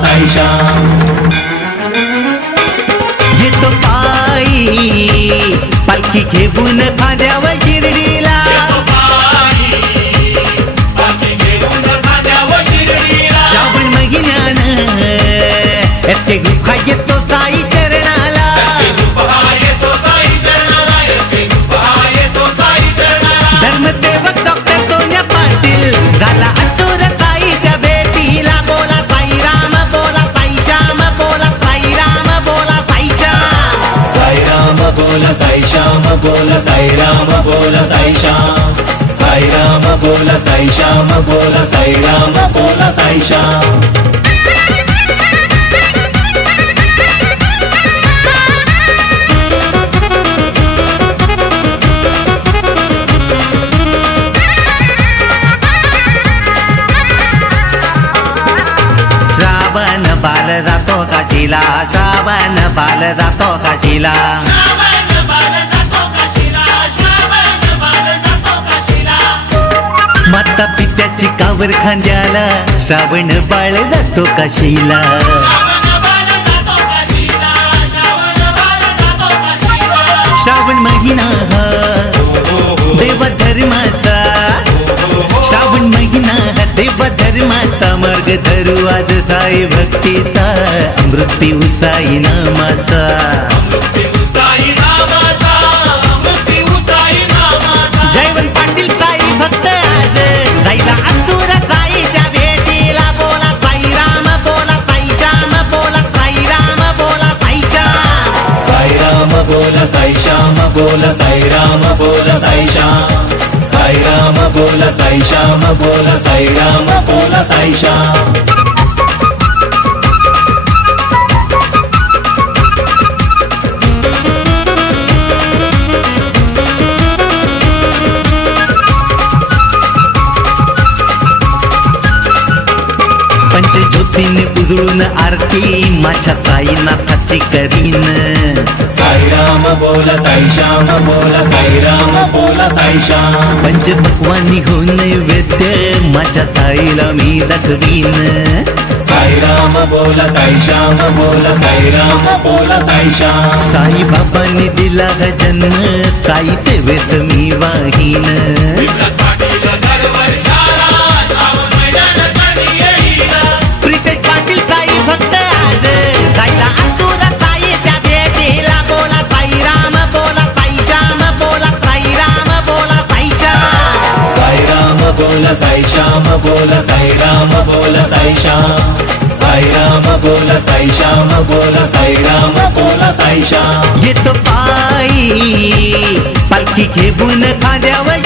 साईश्याम येतो पायी पालखी घेऊन खांद्यावर शिर्डीला श्रावण महिन्यानं एकटे गुफा येतो साई चरणाला धर्मसेवक डॉक्टर सोन्या पाटील झाला आतुर साईच्या भेटीला बोला साईराम बोला साईश्याम बोला साईराम बोला साईश्याम साईराम बोला साईश्याम बोला साईराम बोला साईश्याम साईराम बोला साईश्याम बोला साईराम बोला साईश्याम श्रावण बाल जातो काशीला श्रावण बाल जातो काशीला माता पित्याची कावर खांद्याला श्रावण बाळ जातो काशीला श्रावण महिना हा देव धर्माचा श्रावण महिना हा देव धर्माचा मार्ग धरू आज साई भक्तीचा अमृत पिऊ साई नामाचा जयवंत पाटील साई भक्त आज जायला आतुर साईच्या भेटीला बोला साईराम बोला साईश्याम बोला साईराम बोला साईश्याम साईराम बोला साईश्याम बोला साईराम बोला साईश्याम साईराम बोला साईश्याम बोला साईराम बोला साईश्याम पंचज्योतीने उजळून आरती माझ्या साईनाथाची करीन साईराम बोला साईश्याम बोला साईराम बोला साईश्याम पंचपक्वानी होऊन नैवेद्य माझ्या साईला मी दाखवीन साईराम बोला साईश्याम बोला साईराम बोला साईश्याम साईबाबांनी दिला हा जन्म साई सेवेत मी वाहीन प्रितेश पाटील साई भक्त आज जायला आतुर साईच्या भेटीला बोला साईराम बोला साईश्याम बोला साईराम बोला साईश्याम साईराम बोला साईश्याम बोला साईराम बोला साईश्याम साईराम बोला साईश्याम बोला साईराम बोला साईश्याम येतो पायी पालखी घेऊन खांद्यावर